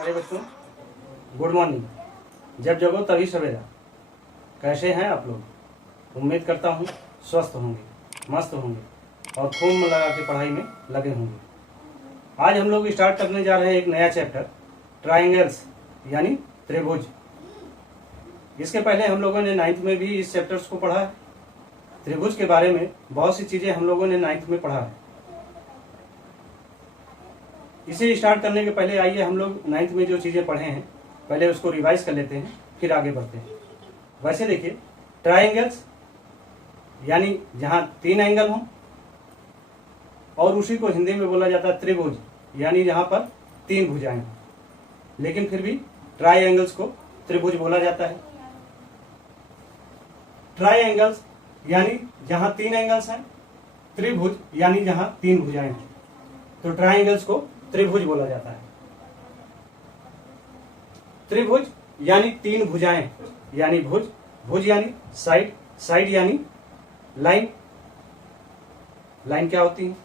प्यारे बच्चों, good morning. जब जगो तभी सवेरा। कैसे हैं आप लोग? उम्मीद करता हूँ स्वस्थ होंगे, मस्त होंगे और खूब मन लगा के पढ़ाई में लगे होंगे। आज हम लोग स्टार्ट करने जा रहे हैं एक नया चैप्टर, ट्राइंगल्स यानी त्रिभुज। इसके पहले हम लोगों ने 9th में भी इस चैप्टर्स को पढ़ा है। त्रिभुज के बारे में बहुत सी चीज़ें हम लोगों ने 9th में पढ़ा है। इसे स्टार्ट करने के पहले आइए हम लोग 9th में जो चीज़ें पढ़े हैं पहले उसको रिवाइज कर लेते हैं, फिर आगे बढ़ते हैं। वैसे देखिए, ट्राइंगल्स यानी जहाँ 3 एंगल हों, और उसी को हिंदी में बोला जाता है त्रिभुज, यानी जहाँ पर 3 भुजाएं हों, लेकिन फिर भी ट्राइंगल्स को त्रिभुज बोला जाता है। ट्राइंगल्स यानी जहाँ 3 एंगल्स हैं, त्रिभुज यानी जहाँ 3 भुजाएं हैं, तो ट्राइंगल्स को त्रिभुज बोला जाता है। त्रिभुज यानी 3 भुजाएं, यानी भुज, भुज यानी साइड, साइड यानी लाइन। लाइन क्या होती है?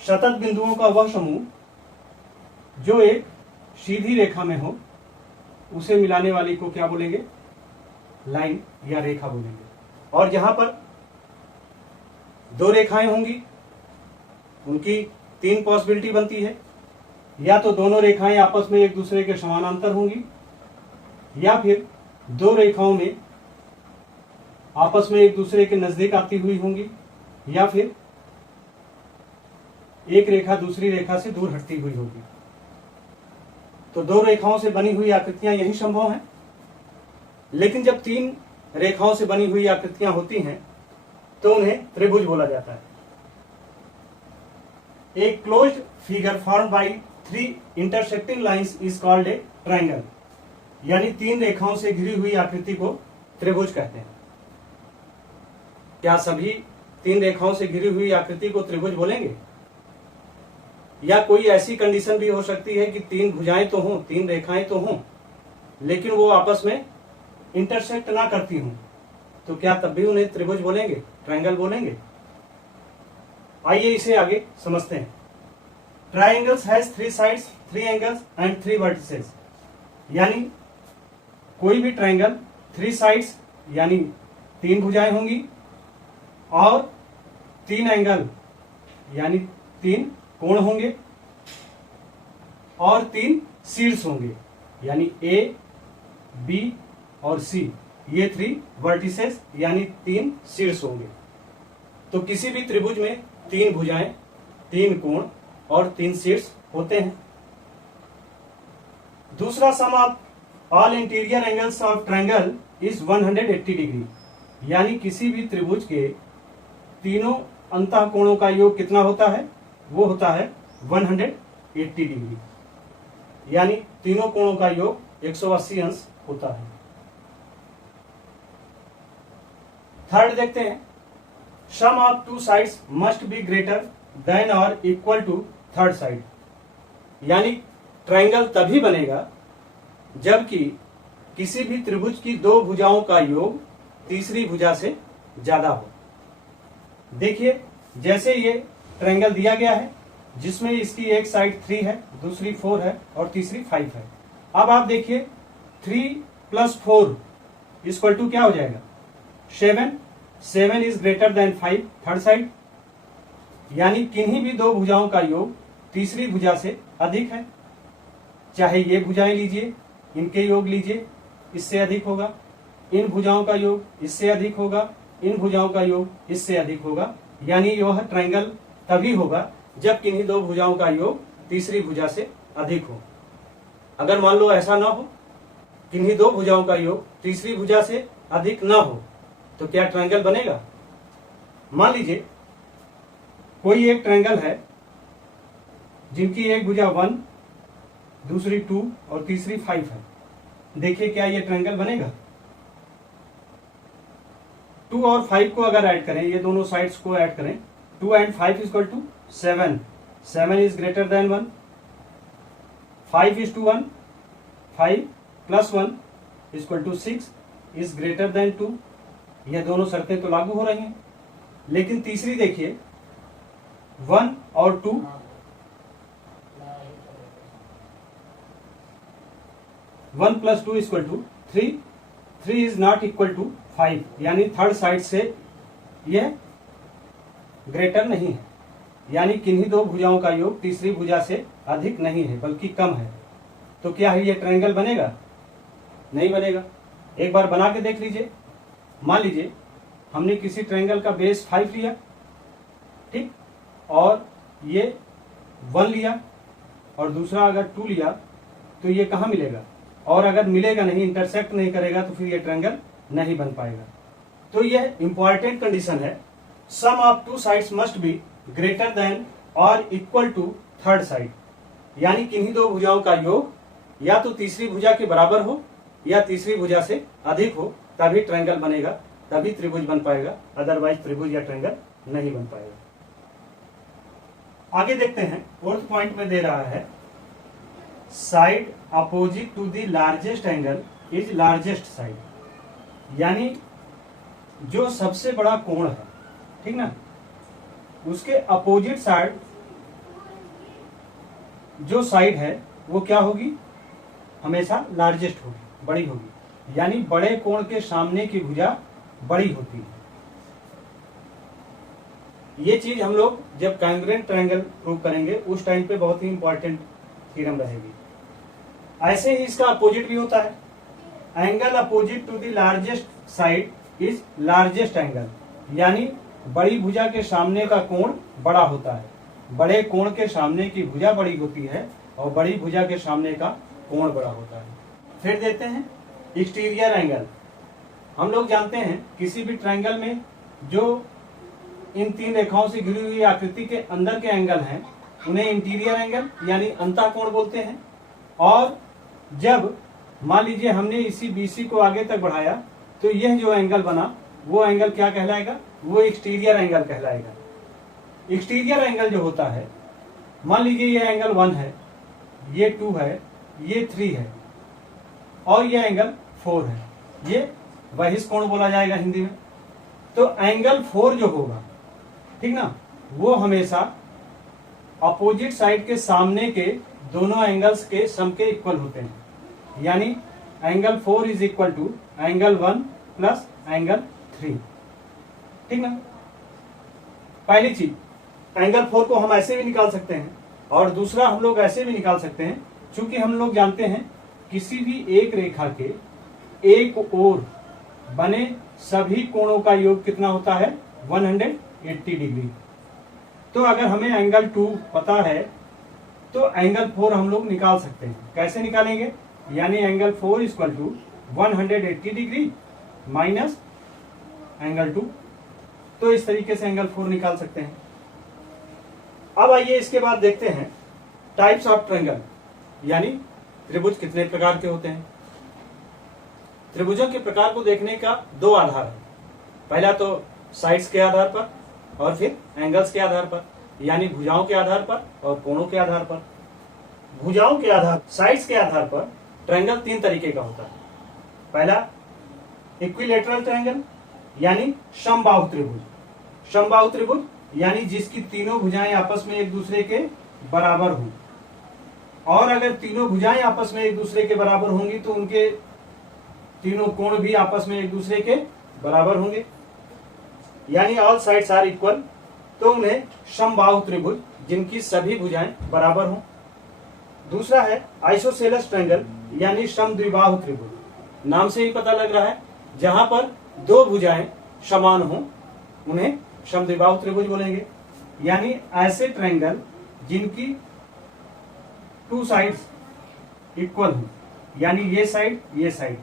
सतत बिंदुओं का वह समूह जो एक सीधी रेखा में हो, उसे मिलाने वाली को क्या बोलेंगे? लाइन या रेखा बोलेंगे। और जहां पर 2 रेखाएं होंगी, उनकी 3 पॉसिबिलिटी बनती है। या तो दोनों रेखाएं आपस में एक दूसरे के समानांतर होंगी, या फिर 2 रेखाओं में आपस में एक दूसरे के नजदीक आती हुई होंगी, या फिर एक रेखा दूसरी रेखा से दूर हटती हुई होगी। तो 2 रेखाओं से बनी हुई आकृतियां यही संभव हैं। लेकिन जब 3 रेखाओं से बनी हुई आकृतियां होती हैं तो उन्हें त्रिभुज बोला जाता है। A closed figure formed by 3 intersecting lines is called a triangle, यानी 3 रेखाओं से घिरी हुई आकृति को त्रिभुज कहते हैं। क्या सभी 3 रेखाओं से घिरी हुई आकृति को त्रिभुज बोलेंगे? या कोई ऐसी कंडीशन भी हो सकती है कि 3 भुजाएं तो हों, 3 रेखाएं तो हों, लेकिन वो आपस में इंटरसेक्ट ना करती हों, तो क्या तब भी उन्हें त्रिभुज बोलेंगे, ट्रायंगल बोलेंगे? आइए इसे आगे समझते हैं। Triangles has 3 sides, 3 angles and 3 vertices, यानी कोई भी ट्राइंगल 3 साइड्स यानी 3 भुजाएं होंगी, और 3 एंगल यानी 3 कोण होंगे, और 3 शीर्ष होंगे, यानी A, B और C, ये 3 वर्टिसेस यानी 3 शीर्ष होंगे। तो किसी भी त्रिभुज में 3 भुजाएं, 3 कोण और 3 शीर्ष होते हैं। दूसरा sum of all interior angles of triangle is 180 degree, यानी किसी भी त्रिभुज के तीनों अंतः कोणों का योग कितना होता है? वो होता है 180 डिग्री, यानी तीनों कोणों का योग 180 अंश होता है। थर्ड देखते हैं, sum of 2 sides must be greater than और इक्वल टू थर्ड साइड, यानी ट्रायंगल तभी बनेगा जबकि किसी भी त्रिभुज की 2 भुजाओं का योग तीसरी भुजा से ज्यादा हो। देखिए, जैसे ये ट्रायंगल दिया गया है जिसमें इसकी एक साइड 3 है, दूसरी 4 है और तीसरी 5 है। अब आप देखिए, 3 + 4 इक्वल टू क्या हो जाएगा? 7। 7 is greater then 5 third side, यानी किन्हीं भी 2 भुजाओं का योग तीसरी भुजा से अधिक है। चाहे ये भुजाएं लीजिए, इनके योग लीजिए, इससे अधिक होगा। इन भुजाओं का योग इससे अधिक होगा, इन भुजाओं का योग इससे अधिक होगा, यानी यह ट्रायंगल तभी होगा जब किन्हीं 2 भुजाओं का योग तीसरी भुजा से अधिक हो। अगर मान लो ऐसा ना हो, किन्हीं 2 भुजाओं का योग तीसरी भुजा से अधिक ना हो, तो क्या ट्रायंगल बनेगा? मान लीजिए कोई एक ट्रायंगल है जिनकी एक भुजा 1, दूसरी 2 और तीसरी 5 है। देखिए, क्या ये ट्रायंगल बनेगा? 2 और 5 को अगर ऐड करें, ये दोनों साइड्स को ऐड करें, 2 and 5 equal to 7। 7 is greater than 1, 5 is to 1, 5 + 1 equal to 6 is greater than 2। ये दोनों शर्तें तो लागू हो रही हैं। लेकिन तीसरी देखिए, 1 और 2 1 + 2 = 3, 3 इज नॉट इक्वल टू 5, यानी थर्ड साइड से यह ग्रेटर नहीं है, यानी किन्हीं दो भुजाओं का योग तीसरी भुजा से अधिक नहीं है बल्कि कम है। तो क्या है, ये ट्रायंगल बनेगा? नहीं बनेगा। एक बार बना के देख लीजिए। मान लीजिए हमने किसी ट्रायंगल का बेस 5 लिया, ठीक, और ये 1 लिया और दूसरा अगर 2 लिया तो ये कहाँ मिलेगा? और अगर मिलेगा नहीं, इंटरसेक्ट नहीं करेगा, तो फिर ये ट्रायंगल नहीं बन पाएगा। तो यह इंपॉर्टेंट कंडीशन है, sum of two sides must be greater than और इक्वल टू थर्ड साइड, यानी किन्हीं दो भुजाओं का योग या तो तीसरी भुजा के बराबर हो या तीसरी भुजा से अधिक हो, तभी ट्रायंगल बनेगा, तभी त्रिभुज बन पाएगा, अदरवाइज त्रिभुज या ट्रायंगल नहीं बन पाएगा। आगे देखते हैं, फोर्थ पॉइंट में दे रहा है side opposite to the largest angle is largest side, यानी जो सबसे बड़ा कोण है, ठीक ना, उसके अपोजिट साइड जो साइड है वो क्या होगी? हमेशा लार्जेस्ट होगी, बड़ी होगी, यानी बड़े कोण के सामने की भुजा बड़ी होती है। ये चीज हम लोग जब कांग्रुएंट ट्रायंगल प्रूव करेंगे उस टाइम पे बहुत ही इंपॉर्टेंट थ्योरम रहेगी। ऐसे ही इसका अपोजिट भी होता है, angle opposite to the largest side is largest angle, यानी बड़ी भुजा के सामने का कोण बड़ा होता है, बड़े कोण के सामने की भुजा बड़ी होती है और बड़ी भुजा के सामने का कोण बड़ा होता है। फिर देते हैं एक्सटीरियर एंगल। हम लोग जानते हैं किसी भी ट्रायंगल में जो इन तीन रेखाओं से घिरी हुई आकृति के अंदर के एंगल हैं उन्हें इंटीरियर एंगल यानी अंतः कोण बोलते हैं। और जब मान लीजिए हमने इसी बीसी को आगे तक बढ़ाया तो यह जो एंगल बना वो एंगल क्या कहलाएगा? वो एक्सटीरियर एंगल कहलाएगा। एक्सटीरियर एंगल जो होता है, मान लीजिए ये एंगल 1 है, ये 2 है, ये 3 है और ये एंगल 4 है, ये बहिष्ठ कोण बोला जाएगा हिंदी में। तो एंगल 4 जो होगा, ठीक ना, वो हमेशा अपोजिट साइड के सामने के दोनों एंगल्स के सम के इक्वल होते हैं, यानी angle 4 is equal to angle 1 plus angle 3, ठीक ना। पहली चीज, एंगल 4 को हम ऐसे भी निकाल सकते हैं और दूसरा हम लोग ऐसे भी निकाल सकते हैं, क्योंकि हम लोग जानते हैं किसी भी एक रेखा के एक ओर बने सभी कोणों का योग कितना होता है? 180 डिग्री। तो अगर हमें एंगल 2 पता है तो एंगल 4 हम लोग निकाल सकते हैं। कैसे निकालेंगे? यानी angle 4 equal to 180 degree minus angle 2। तो इस तरीके से एंगल 4 निकाल सकते हैं। अब आइए इसके बाद देखते हैं टाइप्स ऑफ ट्रायंगल, यानी त्रिभुज कितने प्रकार के होते हैं। त्रिभुजों के प्रकार को देखने का दो आधार है, पहला तो साइड्स के आधार पर और फिर एंगल्स के आधार पर, यानी भुजाओं के आधार पर और कोणों के आधार पर। भुजाओं के आधार, साइड्स के आधार पर ट्रायंगल 3 तरीके का होता है। पहला इक्विलेटरल ट्रायंगल, यानी समबाहु त्रिभुज। समबाहु त्रिभुज यानी जिसकी तीनों भुजाएं आपस में एक दूसरे के बराबर हों, और अगर तीनों भुजाएं आपस में एक दूसरे के बराबर होंगी तो उनके तीनों कोण भी आपस में एक दूसरे के बराबर होंगे, यानी ऑल साइड्स आर इक्वल, तो उन्हें समबाहु त्रिभुज, जिनकी सभी भुजाएं बराबर हों। दूसरा है आइसोसेलेस ट्रायंगल, यानी समद्विबाहु त्रिभुज। नाम से ही पता लग रहा है, जहां पर दो भुजाएं समान हों उन्हें समद्विबाहु त्रिभुज बोलेंगे, यानी ऐसे ट्रायंगल जिनकी 2 साइड्स इक्वल हो, यानी ये साइड ये साइड,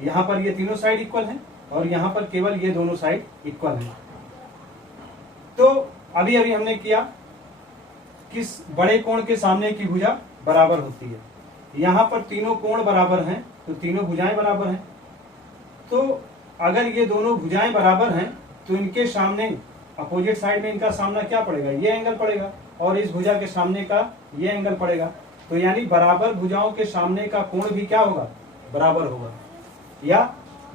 यहां पर ये तीनों साइड इक्वल हैं और यहां पर केवल ये दोनों साइड इक्वल हैं। तो अभी अभी हमने किया किस बड़े कोण के सामने की भुजा बराबर होती है, यहां पर तीनों कोण बराबर हैं तो तीनों भुजाएं बराबर हैं। तो अगर ये दोनों भुजाएं बराबर हैं तो इनके सामने अपोजिट साइड में इनका सामना क्या पड़ेगा? ये एंगल पड़ेगा, और इस भुजा के सामने का ये एंगल पड़ेगा। तो यानी बराबर भुजाओं के सामने का कोण भी क्या होगा? बराबर होगा, या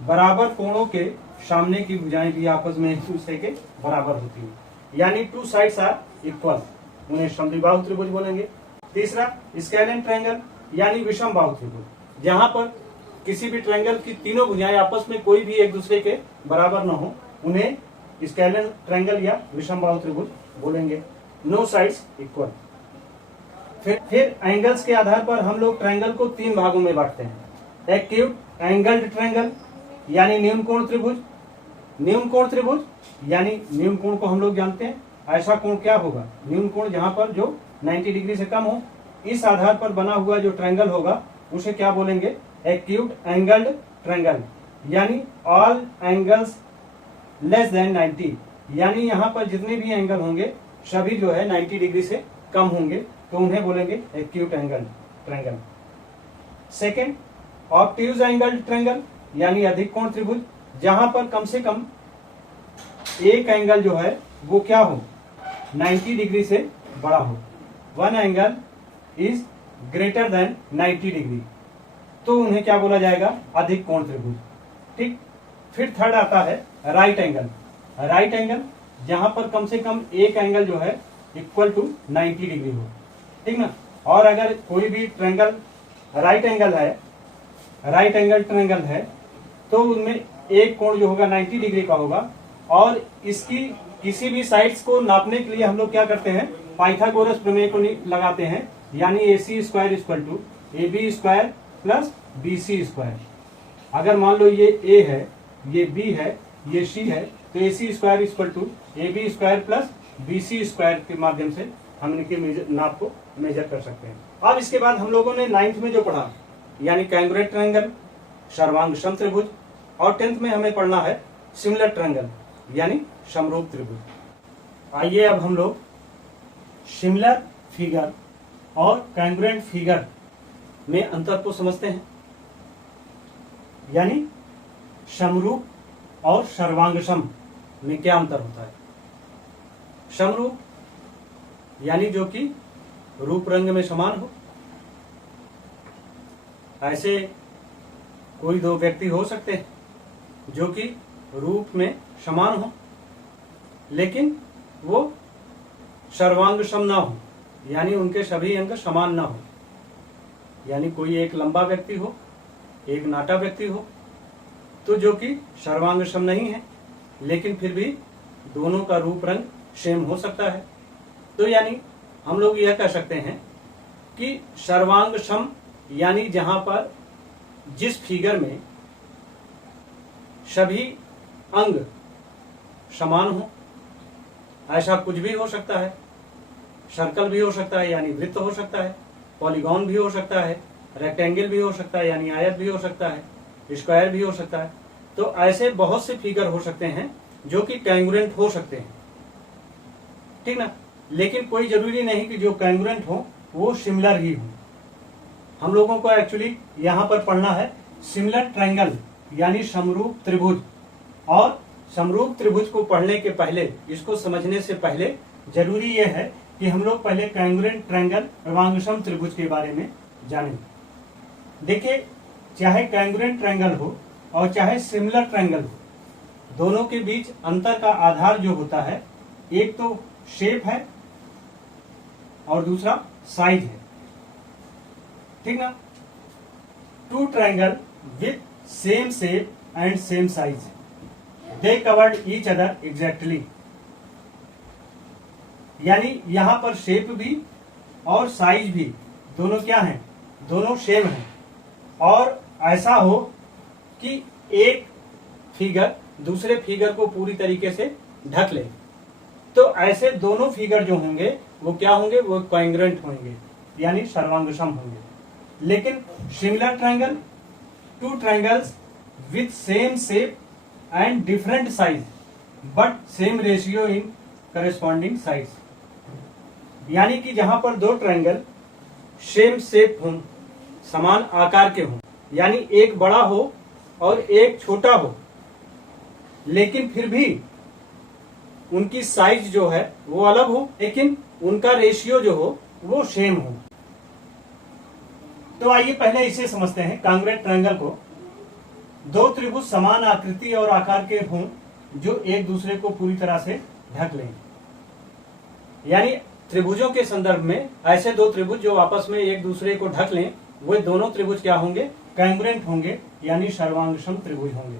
बराबर कोणों के सामने की भुजाएं भी आपस में एक दूसरे के बराबर होती है, यानी 2 साइड्स आर इक्वल, उन्हें समद्विबाहु त्रिभुज बोलेंगे। तीसरा स्केलेन ट्रायंगल, यानी विषम बाहु त्रिभुज, जहां पर किसी भी ट्रायंगल की तीनों भुजाएं आपस में कोई भी एक दूसरे के बराबर न हो, उन्हें स्केलर ट्रायंगल या विषमबाहु त्रिभुज बोलेंगे। No sides equal. फिर एंगल्स के आधार पर हम लोग ट्रायंगल को 3 भागों में बांटते हैं। एक्यूट एंगल्ड ट्रायंगल यानी न्यून कोण त्रिभुज। न्यून कोण त्रिभुज यानी न्यून कोण को हम लोग जानते हैं, ऐसा कोण क्या होगा, न्यून कोण जहां पर जो 90 डिग्री से कम हो, इस आधार पर बना हुआ जो ट्रायंगल होगा उसे क्या बोलेंगे, एक्यूट एंगल्ड ट्रायंगल। यानी ऑल एंगल्स लेस देन 90, यानी यहाँ पर जितने भी एंगल होंगे सभी जो है 90 डिग्री से कम होंगे, तो उन्हें बोलेंगे acute angle triangle. Second, obtuse angle triangle यानी अधिक कोण त्रिभुज, जहां पर कम से कम एक एंगल जो है वो क्या हो, 90 डिग्री से बड़ा हो। One angle is greater then 90 degree, तो उन्हें क्या बोला जाएगा, अधिक कोण त्रिभुज। ठीक। फिर थर्ड आता है राइट एंगल। राइट एंगल जहां पर कम से कम एक एंगल जो है इक्वल टू 90 डिग्री हो, ठीक ना। और अगर कोई भी ट्रायंगल राइट एंगल है, राइट एंगल ट्रायंगल है, तो उनमें एक कोण जो होगा 90 डिग्री का होगा, और इसकी किसी भी साइड्स को नापने के लिए हम लोग क्या करते हैं, पाइथागोरस प्रमेय को लगाते हैं, यानी AC square equal to AB square plus BC square. अगर मान लो ये A है, ये B है, ये C है, तो AC square equal to AB square plus BC square के माध्यम से हम इनके नाप को मेजर कर सकते हैं। अब इसके बाद हम लोगों ने 9th में जो पढ़ा, यानी कांग्रुएंट ट्रायंगल, सर्वांग सम त्रिभुज, और 10th में हमें पढ़ना है सिमिलर ट्रायंगल यानी समरूप त्रिभुज। आइए अब हम लोग सिमिलर फिगर और कांग्रुएंट फिगर में अंतर को समझते हैं, यानी समरूप और सर्वांगसम में क्या अंतर होता है। समरूप यानी जो कि रूप रंग में समान हो। ऐसे कोई दो व्यक्ति हो सकते हैं जो कि रूप में समान हो, लेकिन वो सर्वांगसम ना हो, यानी उनके सभी अंग समान ना हो। यानी कोई एक लंबा व्यक्ति हो, एक नाटा व्यक्ति हो, तो जो कि सर्वांगसम नहीं है, लेकिन फिर भी दोनों का रूप रंग सेम हो सकता है। तो यानी हम लोग यह कह सकते हैं कि सर्वांगसम यानी जहां पर जिस फिगर में सभी अंग समान हो, ऐसा कुछ भी हो सकता है। सर्कल भी हो सकता है यानी वृत्त हो सकता है, पॉलीगॉन भी हो सकता है, रेक्टेंगल भी हो सकता है यानी आयत भी हो सकता है, स्क्वायर भी हो सकता है। तो ऐसे बहुत से फिगर हो सकते हैं जो कि कांग्रुएंट हो सकते हैं, ठीक ना। लेकिन कोई जरूरी नहीं कि जो कांग्रुएंट हो वो सिमिलर ही हो। हम लोगों को एक्चुअली यहाँ पर पढ़ना है सिमिलर ट्रायंगल यानी समरूप त्रिभुज। और समरूप त्रिभुज को पढ़ने के पहले, इसको समझने से पहले जरूरी यह है कि हम लोग पहले कांग्रुएंट ट्रायंगल सर्वांगसम त्रिभुज के बारे में जानें। देखिए, चाहे कांग्रुएंट ट्रायंगल हो और चाहे सिमिलर ट्रायंगल हो, दोनों के बीच अंतर का आधार जो होता है, एक तो शेप है और दूसरा साइज है, ठीक ना। Two triangle with same shape and same size, they covered each other exactly. यानी यहां पर शेप भी और साइज भी दोनों क्या हैं, दोनों सेम हैं। और ऐसा हो कि एक फिगर दूसरे फिगर को पूरी तरीके से ढक ले, तो ऐसे दोनों फिगर जो होंगे वो क्या होंगे, वो कांग्रुएंट होंगे यानी सर्वांगसम होंगे। लेकिन similar triangle, two triangles with same shape and different size but same ratio in corresponding sides. यानी कि जहां पर दो ट्रायंगल सेम शेप हों, समान आकार के हों, यानी एक बड़ा हो और एक छोटा हो, लेकिन फिर भी उनकी साइज जो है वो अलग हो, लेकिन उनका रेशियो जो हो वो सेम हो। तो आइए पहले इसे समझते हैं, कांग्रुएंट ट्रायंगल को। दो त्रिभुज समान आकृति और आकार के हों जो एक दूसरे को पूरी तरह से ढक लें। यानी त्रिभुजों के संदर्भ में ऐसे दो त्रिभुज जो आपस में एक दूसरे को ढक लें, वे दोनों त्रिभुज क्या होंगे, कैंग्रेंट होंगे यानी सर्वांगसम त्रिभुज होंगे।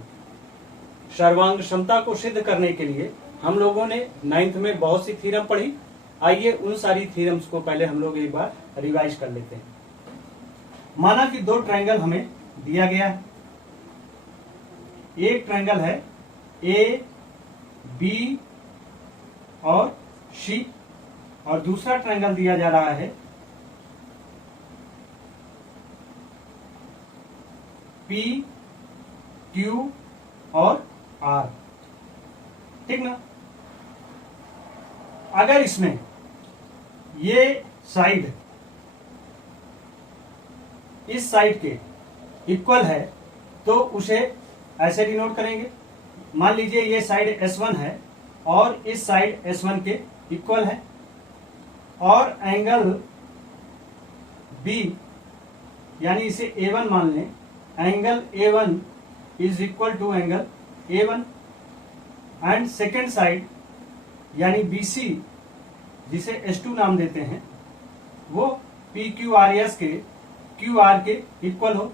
सर्वांग समता को सिद्ध करने के लिए हम लोगों ने 9th में बहुत सी थ्योरम पढ़ी। आइए उन सारी थ्योरम्स को पहले हम लोग एक बार रिवाइज कर लेते हैं। माना कि दो ट्रायंगल हमें दिया गया है। एक ट्रायंगल है ए बी और सी, और दूसरा ट्रायंगल दिया जा रहा है पी क्यू और आर। ठीक ना। अगर इसमें ये साइड इस साइड के इक्वल है तो उसे ऐसे डिनोट करेंगे। मान लीजिए ये साइड S1 है और इस साइड S1 के इक्वल है, और एंगल B यानी इसे A1 मान लें। Angle A1 is equal to angle A1, and second side यानी BC जिसे S2 नाम देते हैं वो PQRS के QR के इक्वल हो,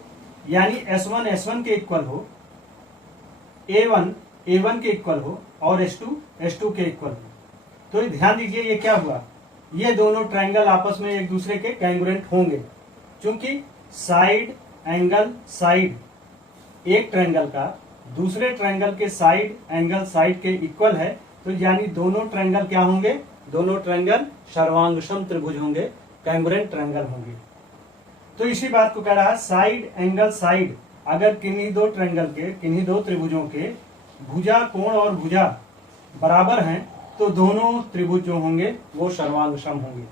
यानी S1 S1 के इक्वल हो, A1 A1 के इक्वल हो और S2 S2 के इक्वल हो। तो ध्यान दीजिए ये क्या हुआ, ये दोनों ट्रायंगल आपस में एक दूसरे के कैंग्रुएंट होंगे। क्योंकि साइड एंगल साइड एक ट्रायंगल का दूसरे ट्रायंगल के साइड एंगल साइड के इक्वल है, तो यानी दोनों ट्रायंगल क्या होंगे, दोनों ट्रायंगल सर्वांगसम त्रिभुज होंगे, कैंग्रुएंट ट्रायंगल होंगे। तो इसी बात को कह रहा है साइड एंगल साइड, अगर किन्हीं दो ट्रायंगल के किन्हीं दो त्रिभुजों के भुजा कोण और भुजा बराबर हैं तो दोनों त्रिभुज जो होंगे वो सर्वांगसम होंगे।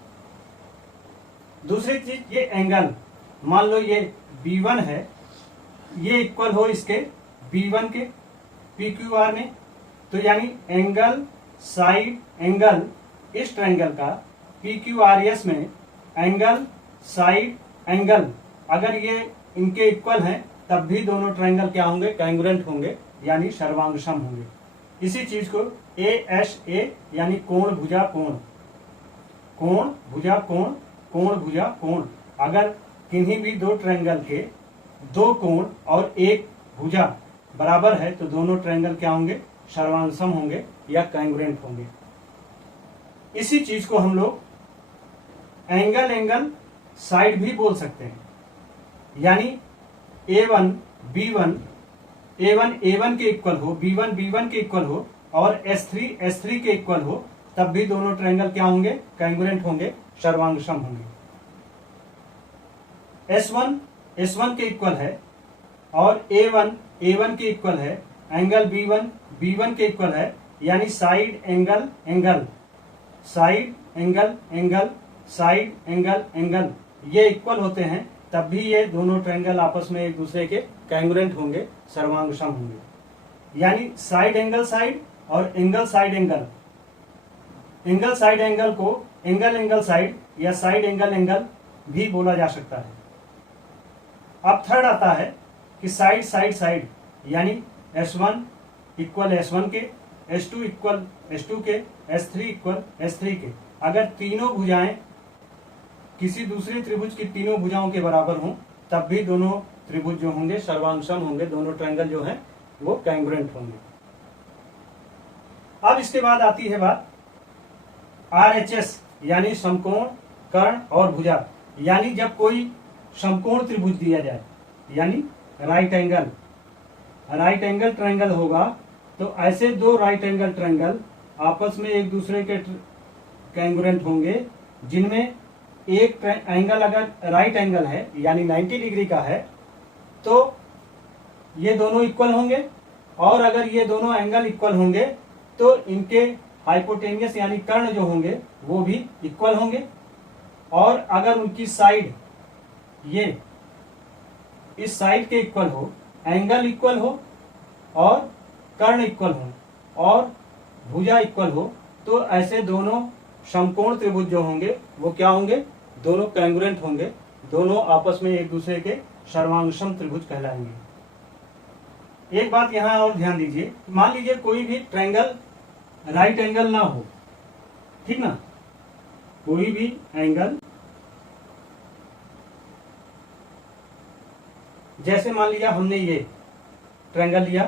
दूसरी चीज, ये एंगल मान लो ये B1 है, ये इक्वल हो इसके B1 के PQR में, तो यानी एंगल साइड एंगल इस ट्रायंगल का PQRS में एंगल साइड एंगल अगर ये इनके इक्वल हैं तब भी दोनों ट्रायंगल क्या होंगे, कैंग्रुएंट होंगे यानी सर्वांगसम होंगे। इसी चीज को ASA यानी कोण भुजा कोण, कोण भुजा कोण, कोण भुजा कोण, अगर किन्हीं भी दो ट्रायंगल के दो कोण और एक भुजा बराबर है तो दोनों ट्रायंगल क्या होंगे, सर्वांगसम होंगे या कैंग्रुएंट होंगे। इसी चीज को हम लोग एंगल एंगल साइड भी बोल सकते हैं, यानी A1 B1 A1 A1 के इक्वल हो, B1 B1 के इक्वल हो और S3 S3 के इक्वल हो, तब भी दोनों ट्रायंगल क्या होंगे, कैंग्रुएंट होंगे, सर्वांगसम होंगे। S1 S1 के इक्वल है और A1 A1 के इक्वल है, एंगल B1 B1 के इक्वल है, यानी side angle angle side angle angle side angle angle ये इक्वल होते हैं, तब भी ये दोनों ट्रायंगल आपस में एक दूसरे के कैंग्रुएंट होंगे, सर्वांगसम होंगे। यानी साइड एंगल साइड और angle side angle, angle side angle को एंगल एंगल साइड या साइड एंगल एंगल भी बोला जा सकता है। अब थर्ड आता है कि साइड साइड साइड, यानी S1 इक्वल S1 के, S2 इक्वल S2 के, S3 इक्वल S3 के। अगर तीनों भुजाएं किसी दूसरे त्रिभुज की तीनों भुजाओं के बराबर हों तब भी दोनों त्रिभुज जो होंगे सर्वांगसम होंगे, दोनों ट्रायंगल जो हैं वो कैंग्रुएंट होंगे। अब इसके बाद आती है बात RHS यानी समकोण कर्ण और भुजा, यानी जब कोई समकोण त्रिभुज दिया जाए यानी राइट एंगल ट्रायंगल होगा तो ऐसे दो राइट एंगल ट्रायंगल आपस में एक दूसरे के कैंग्रुएंट होंगे, जिनमें एक एंगल अगर राइट एंगल है यानी 90 डिग्री का है तो ये दोनों इक्वल होंगे, और अगर ये दोनों एंगल इक्वल होंगे तो इनके हाइपोटेनियस यानी कर्ण जो होंगे वो भी इक्वल होंगे, और अगर उनकी साइड ये इस साइड के इक्वल हो, एंगल इक्वल हो और कर्ण इक्वल हो और भुजा इक्वल हो, तो ऐसे दोनों समकोण त्रिभुज जो होंगे वो क्या होंगे, दोनों कैंग्रुएंट होंगे, दोनों आपस में एक दूसरे के सर्वांगसम त्रिभुज कहलाएंगे। एक बात यहां और ध्यान दीजिए, मान लीजिए कोई भी ट्रायंगल राइट एंगल ना हो, ठीक ना, कोई भी एंगल जैसे मान लिया हमने ये ट्रायंगल लिया,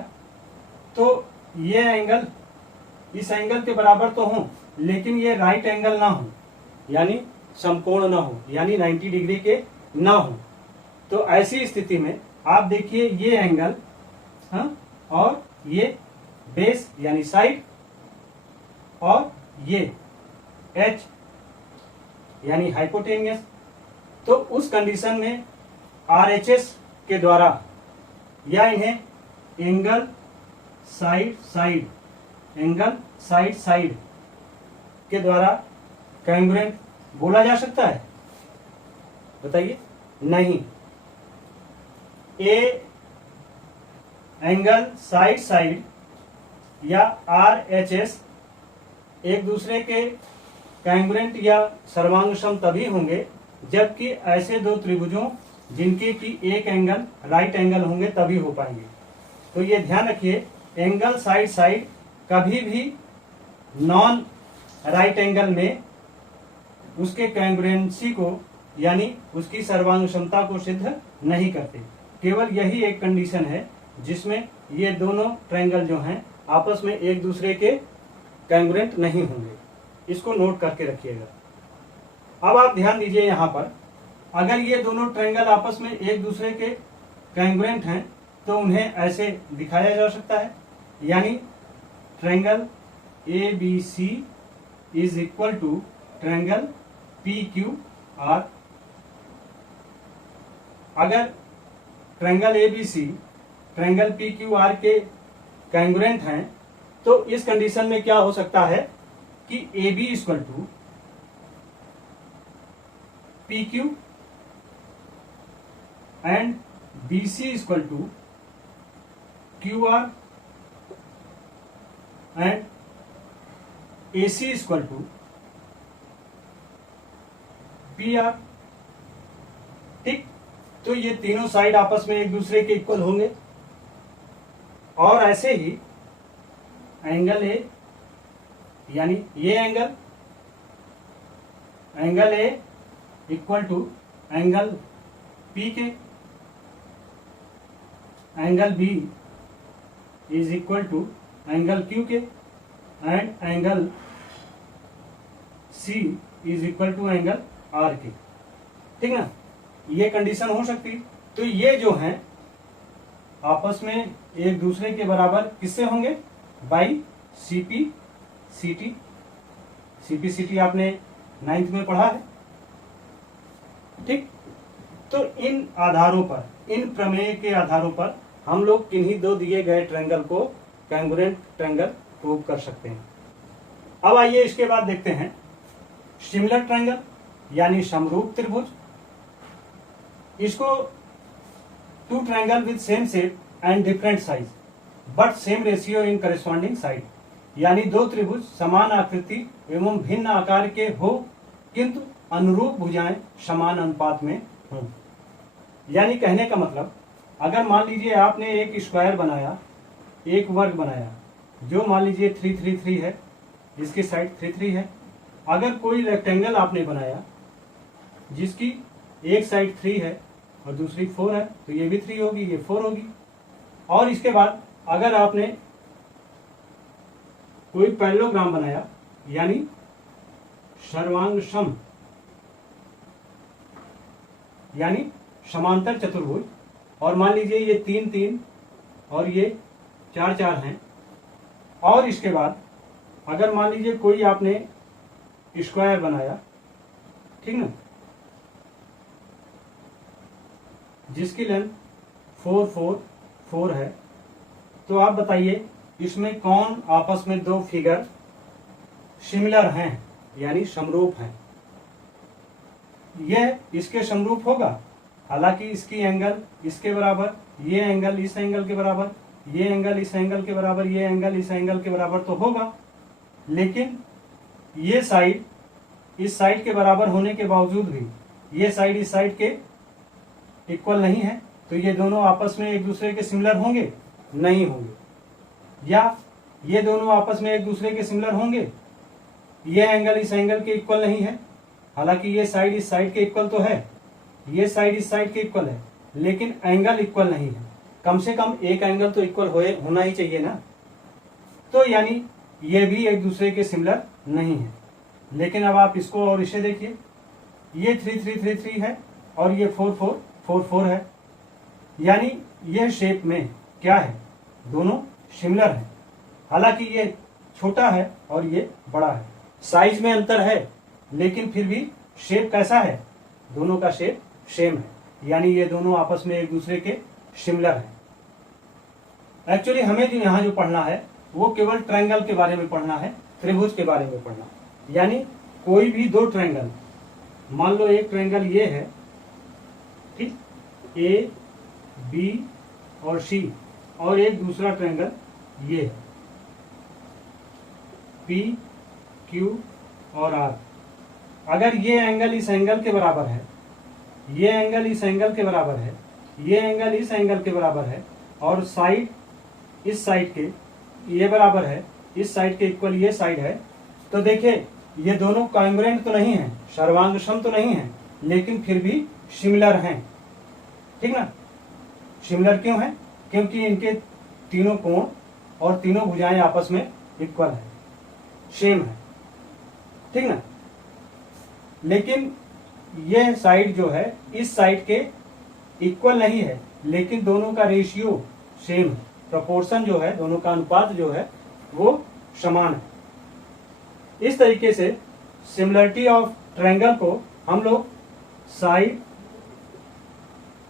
तो ये एंगल इस एंगल के बराबर तो हो, लेकिन ये राइट एंगल ना हो, यानी समकोण ना हो, यानी 90 डिग्री के ना हो। तो ऐसी स्थिति में आप देखिए ये एंगल, हाँ, और ये बेस यानी साइड, और ये एच यानी हाइपोटेनियस। तो उस कंडीशन में आरएचएस के द्वारा या इन्हें angle side side, angle side side के द्वारा कॉन्ग्रुएंट बोला जा सकता है? बताइए, नहीं। ए एंगल साइड साइड या आरएचएस एक दूसरे के कॉन्ग्रुएंट या सर्वांगसम तभी होंगे जबकि ऐसे दो त्रिभुजों जिनके की एक एंगल राइट एंगल होंगे तभी हो पाएंगे। तो ये ध्यान रखिए, एंगल साइड साइड कभी भी नॉन राइट एंगल में उसके कॉन्ग्रुएंसी को यानी उसकी सर्वांगक्षमता को सिद्ध नहीं करते। केवल यही एक कंडीशन है जिसमें ये दोनों ट्रायंगल जो हैं आपस में एक दूसरे के कॉन्ग्रुएंट नहीं होंगे। इसको नोट करके रखिएगा। अब आप ध्यान दीजिए, यहाँ पर अगर ये दोनों ट्रायंगल आपस में एक दूसरे के कॉन्ग्रुएंट हैं तो उन्हें ऐसे दिखाया जा सकता है, यानी triangle A B C is equal to triangle P Q R. अगर triangle A B C triangle P Q R के कॉन्ग्रुएंट हैं तो इस कंडीशन में क्या हो सकता है कि A B equal to P Q and B C equal to Q R and A C equal to P R. ठीक, तो ये तीनों साइड आपस में एक दूसरे के इक्वल होंगे। और ऐसे ही एंगल ए यानी ये angle A equal to angle P के, angle B is equal to angle Q के and angle C is equal to angle R के। ठीक ना, ये कंडीशन हो सकती। तो ये जो हैं आपस में एक दूसरे के बराबर किससे होंगे? बाई सीपी सीटी। सीपी सीटी आपने 9th में पढ़ा है। ठीक, तो इन आधारों पर, इन प्रमेय के आधारों पर हम लोग किन्हीं दो दिए गए ट्रायंगल को कॉन्ग्रुएंट ट्रायंगल प्रूव कर सकते हैं। अब आइए इसके बाद देखते हैं सिमिलर ट्रायंगल यानी समरूप त्रिभुज। इसको two triangle with same shape and different size but same ratio in corresponding side, यानी दो त्रिभुज समान आकृति एवं भिन्न आकार के हो किंतु अनुरूप भुजाएं समान अनुपात में हों। यानी कहने का मतलब, अगर मान लीजिए आपने एक स्क्वायर बनाया, एक वर्ग बनाया जो मान लीजिए 333 है, इसकी साइड 33 है। अगर कोई रेक्टेंगल आपने बनाया जिसकी एक साइड 3 है और दूसरी 4 है, तो ये भी 3 होगी, ये 4 होगी। और इसके बाद अगर आपने कोई पैरेललोग्राम बनाया यानी सर्वांगसम यानी समांतर चतुर्भुज, और मान लीजिए ये 3 3 और ये 4 4 हैं, और इसके बाद अगर मान लीजिए कोई आपने स्क्वायर बनाया, ठीक ना, जिसकी लेंथ 4 4 4 है, तो आप बताइए इसमें कौन आपस में दो फिगर सिमिलर हैं यानी समरूप हैं? यह इसके समरूप होगा, हालांकि इसकी एंगल इसके बराबर, ये एंगल इस एंगल के बराबर, ये एंगल इस एंगल के बराबर, ये एंगल इस एंगल के बराबर तो होगा, लेकिन ये साइड इस साइड के बराबर होने के बावजूद भी ये साइड इस साइड के इक्वल नहीं है। तो ये दोनों आपस में एक दूसरे के सिमिलर होंगे? नहीं होंगे। या ये दोनों आपस में एक दूसरे के सिमिलर होंगे? ये एंगल इस एंगल के इक्वल नहीं है, हालांकि ये साइड इस साइड के इक्वल तो है, ये साइड इस साइड के इक्वल है, लेकिन एंगल इक्वल नहीं है। कम से कम एक एंगल तो इक्वल होना ही चाहिए ना। तो यानी ये भी एक दूसरे के सिमिलर नहीं है। लेकिन अब आप इसको और इसे देखिए, ये 3 3 3 3 है और ये 4 4 4 4 है। यानी यह शेप में क्या है, दोनों सिमिलर है। हालांकि ये छोटा है और ये बड़ा है, साइज में अंतर है, लेकिन फिर भी शेप कैसा है, दोनों का शेप सेम है। यानी ये दोनों आपस में एक दूसरे के सिमिलर है। एक्चुअली हमें जो यहाँ जो पढ़ना है वो केवल ट्रायंगल के बारे में पढ़ना है, त्रिभुज के बारे में पढ़ना है। यानी कोई भी दो ट्रायंगल, मान लो एक ट्रायंगल ये है, ठीक, ए बी और सी, और एक दूसरा ट्रायंगल ये है, पी क्यू और आर। अगर ये एंगल इस एंगल के बराबर है, ये एंगल इस एंगल के बराबर है, ये एंगल इस एंगल के बराबर है, और साइड इस साइड के ये बराबर है, इस साइड के इक्वल ये साइड है, तो देखिए ये दोनों कॉन्ग्रुएंट तो नहीं है, सर्वांगसम तो नहीं है, लेकिन फिर भी सिमिलर हैं, ठीक ना। सिमिलर क्यों है? क्योंकि इनके तीनों कोण और तीनों भुजाएं आपस में इक्वल है, सेम है, ठीक ना। लेकिन यह साइड जो है इस साइड के इक्वल नहीं है, लेकिन दोनों का रेशियो सेम है, प्रोपोर्शन जो है, दोनों का अनुपात जो है वो समान है। इस तरीके से सिमिलरिटी ऑफ ट्रायंगल को हम लोग साइड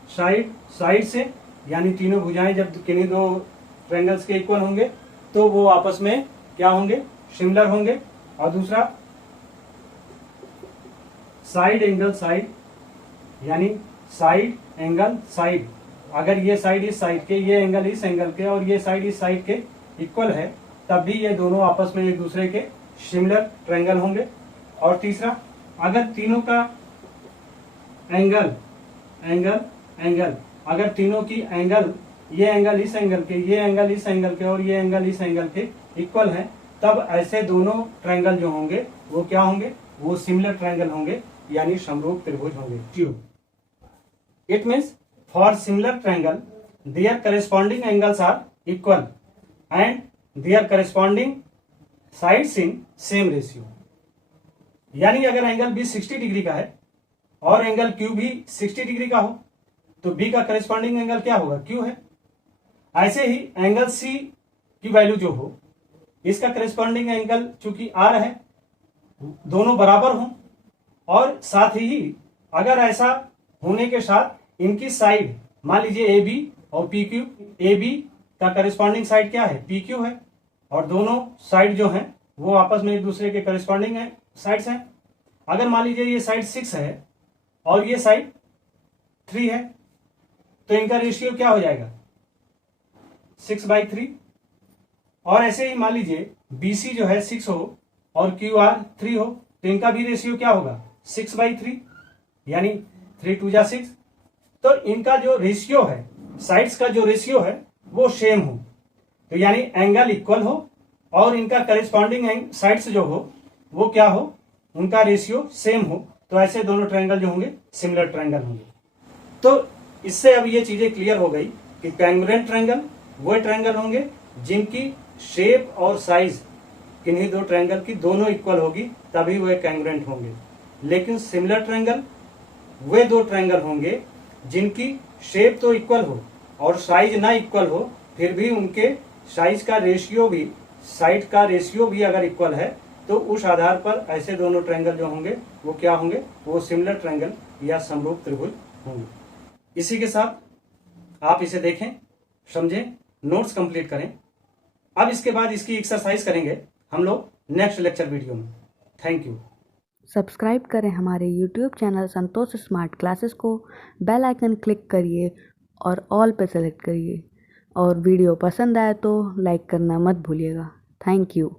साइड साइड से, यानी तीनों भुजाएं जब किन्हीं दो ट्रायंगल्स के इक्वल होंगे तो वो आपस में क्या होंगे, सिमिलर होंगे। और दूसरा साइड एंगल साइड, यानी साइड एंगल साइड, अगर ये साइड इस साइड के, ये एंगल इस एंगल के और ये साइड इस साइड के इक्वल है, तब भी ये दोनों आपस में एक दूसरे के सिमिलर ट्रायंगल होंगे। और तीसरा, अगर तीनों का एंगल एंगल एंगल, अगर तीनों की एंगल, ये एंगल इस एंगल के, ये एंगल इस एंगल के और ये एंगल इस एंगल के इक्वल है, तब ऐसे दोनों ट्रायंगल जो होंगे वो क्या होंगे, वो सिमिलर ट्रायंगल होंगे, यानी समरूप त्रिभुज होंगे। It means for similar triangle their corresponding angles are equal and their corresponding sides in same ratio. यानी अगर एंगल बी 60 डिग्री का है और एंगल क्यू भी 60 डिग्री का हो, तो बी का करेस्पॉन्डिंग एंगल क्या होगा, क्यू है। ऐसे ही एंगल सी की वैल्यू जो हो, इसका करेस्पॉन्डिंग एंगल चूंकि आर है, दोनों बराबर हों, और साथ ही अगर ऐसा होने के साथ इनकी साइड, मान लीजिए ए बी और पी क्यू, ए बी का करेस्पॉन्डिंग साइड क्या है, पी क्यू है, और दोनों साइड जो हैं वो आपस में एक दूसरे के करेस्पॉन्डिंग साइड्स हैं। अगर मान लीजिए ये साइड 6 है और ये साइड 3 है, तो इनका रेशियो क्या हो जाएगा, 6/3। और ऐसे ही मान लीजिए BC जो है 6 हो और QR 3 हो, तो इनका भी रेशियो क्या होगा, 6/3, यानी 3 2 जा 6। तो इनका जो रेशियो है, साइड्स का जो रेशियो है वो सेम हो, तो यानी एंगल इक्वल हो और इनका करेस्पॉन्डिंग साइड्स जो हो वो क्या हो, उनका रेशियो सेम हो, तो ऐसे दोनों ट्रायंगल जो होंगे सिमिलर ट्रायंगल होंगे। तो इससे अब ये चीजें क्लियर हो गई कि कांग्रुएंट ट्रायंगल वो ट्रायंगल होंगे जिनकी शेप और साइज किन्हीं दो ट्रायंगल की दोनों इक्वल होगी, तभी वह कांग्रुएंट होंगे। लेकिन सिमिलर ट्रायंगल वे दो ट्रायंगल होंगे जिनकी शेप तो इक्वल हो और साइज ना इक्वल हो, फिर भी उनके साइज का रेशियो भी, साइड का रेशियो भी अगर इक्वल है, तो उस आधार पर ऐसे दोनों ट्रायंगल जो होंगे वो क्या होंगे, वो सिमिलर ट्रायंगल या समरूप त्रिभुज होंगे। इसी के साथ आप इसे देखें, समझें, नोट्स कंप्लीट करें। अब इसके बाद इसकी एक्सरसाइज करेंगे हम लोग नेक्स्ट लेक्चर वीडियो में। Thank you. सब्सक्राइब करें हमारे YouTube चैनल संतोष स्मार्ट क्लासेस को, बेल आइकन क्लिक करिए और ऑल पे सेलेक्ट करिए, और वीडियो पसंद आए तो लाइक करना मत भूलिएगा। Thank you.